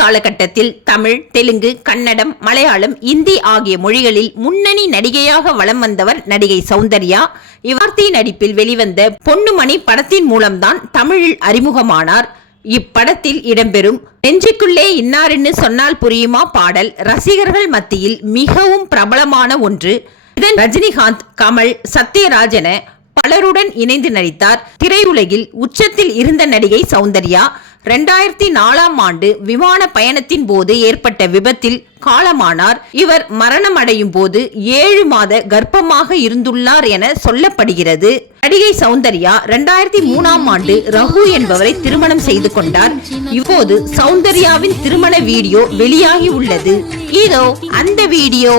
காலகட்டத்தில் தமிழ், தெலுங்கு, கன்னடம், மலையாளம், இந்தி ஆகிய மொழிகளில் முன்னணி நடிகையாக வலம் வந்தவர் நடிகை சௌந்தர்யா. இவார்த்தி நடிப்பில் வெளிவந்த பொன்னுமணி படத்தின் மூலம்தான் தமிழில் அறிமுகமானார். இப்படத்தில் இடம்பெறும் நெஞ்சுக்குள்ளே இன்னார்னு சொன்னால் புரியுமா பாடல் ரசிகர்கள் மத்தியில் மிகவும் பிரபலமான ஒன்று. இதன் ரஜினிகாந்த், கமல், சத்யராஜ் என பலருடன் இணைந்து நடித்தார். திரையுலகில் உச்சத்தில் இருந்த நடிகை சௌந்தர்யா 2004 ஆண்டு விமான பயணத்தின் போது ஏற்பட்ட விபத்தில் காலமானார். இவர் மரணம் அடையும் போது 7 மாத கர்ப்பமாக இருந்துள்ளார் என சொல்லப்படுகிறது. நடிகை சௌந்தர்யா 2003 ஆண்டு ரகு என்பவரை திருமணம் செய்து கொண்டார். இப்போது சௌந்தர்யாவின் திருமண வீடியோ வெளியாகி உள்ளது. இதோ அந்த வீடியோ.